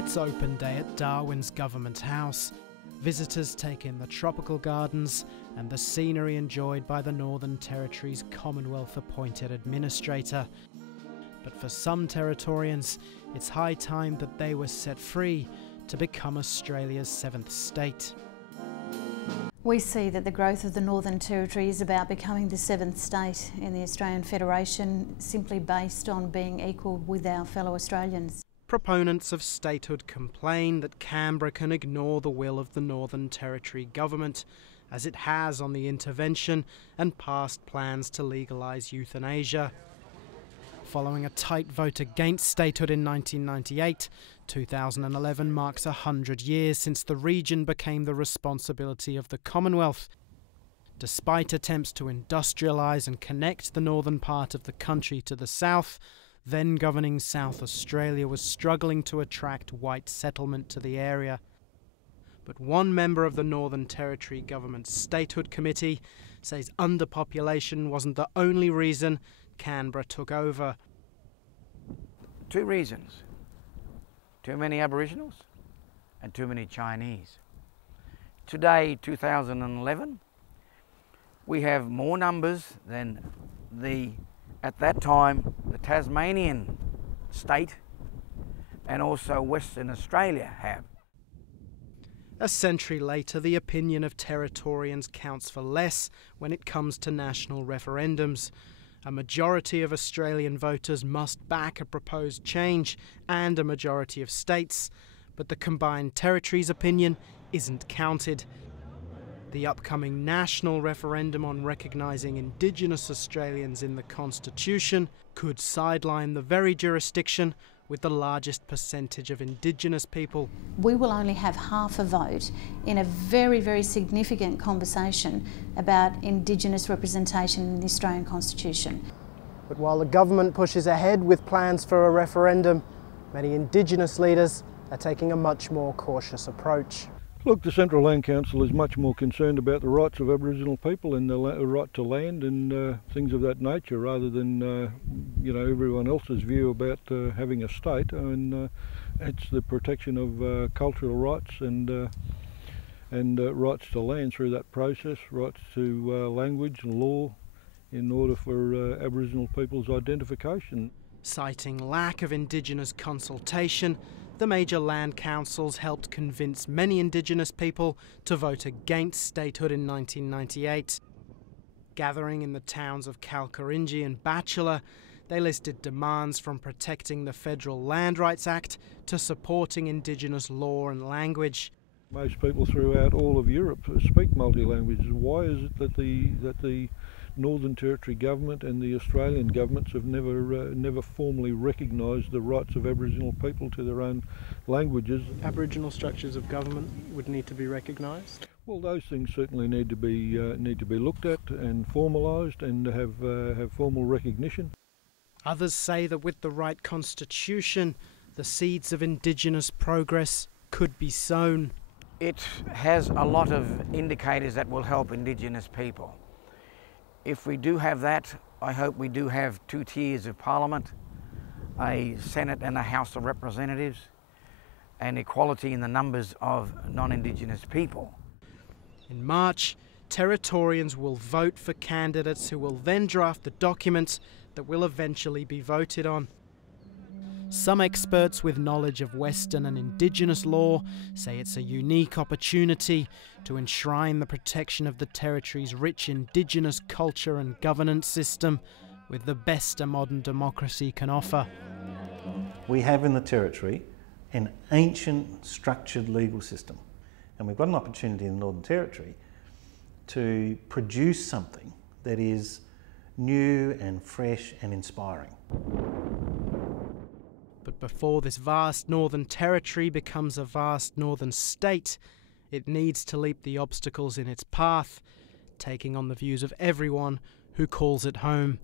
It's open day at Darwin's Government House. Visitors take in the tropical gardens and the scenery enjoyed by the Northern Territory's Commonwealth-appointed administrator. But for some Territorians, it's high time that they were set free to become Australia's seventh state. We see that the growth of the Northern Territory is about becoming the seventh state in the Australian Federation, simply based on being equal with our fellow Australians. Proponents of statehood complain that Canberra can ignore the will of the Northern Territory government, as it has on the intervention and past plans to legalise euthanasia. Following a tight vote against statehood in 1998, 2011 marks 100 years since the region became the responsibility of the Commonwealth. Despite attempts to industrialise and connect the northern part of the country to the south, then governing South Australia was struggling to attract white settlement to the area. But one member of the Northern Territory Government's Statehood Committee says underpopulation wasn't the only reason Canberra took over. Two reasons: too many Aboriginals and too many Chinese. Today, 2011, we have more numbers than at that time, the Tasmanian state and also Western Australia have. A century later, the opinion of Territorians counts for less when it comes to national referendums. A majority of Australian voters must back a proposed change, and a majority of states, but the combined territories' opinion isn't counted. The upcoming national referendum on recognising Indigenous Australians in the Constitution could sideline the very jurisdiction with the largest percentage of Indigenous people. We will only have half a vote in a very, very significant conversation about Indigenous representation in the Australian Constitution. But while the government pushes ahead with plans for a referendum, many Indigenous leaders are taking a much more cautious approach. Look, the Central Land Council is much more concerned about the rights of Aboriginal people and the right to land and things of that nature, rather than everyone else's view about having a state. And it's the protection of cultural rights and rights to land through that process, rights to language and law, in order for Aboriginal people's identification. Citing lack of Indigenous consultation, the major land councils helped convince many Indigenous people to vote against statehood in 1998. Gathering in the towns of Kalkarinji and Batchelor, they listed demands from protecting the Federal Land Rights Act to supporting Indigenous law and language. Most people throughout all of Europe speak multi-languages. Why is it that the Northern Territory government and the Australian governments have never formally recognised the rights of Aboriginal people to their own languages? Aboriginal structures of government would need to be recognised? Well, those things certainly need to be looked at and formalised and have formal recognition. Others say that with the right constitution, the seeds of Indigenous progress could be sown. It has a lot of indicators that will help Indigenous people. If we do have that, I hope we do have two tiers of Parliament, a Senate and a House of Representatives, and equality in the numbers of non-Indigenous people. In March, Territorians will vote for candidates who will then draft the documents that will eventually be voted on. Some experts with knowledge of Western and Indigenous law say it's a unique opportunity to enshrine the protection of the Territory's rich Indigenous culture and governance system with the best a modern democracy can offer. We have in the Territory an ancient structured legal system, and we've got an opportunity in the Northern Territory to produce something that is new and fresh and inspiring. But before this vast Northern Territory becomes a vast Northern state, it needs to leap the obstacles in its path, taking on the views of everyone who calls it home.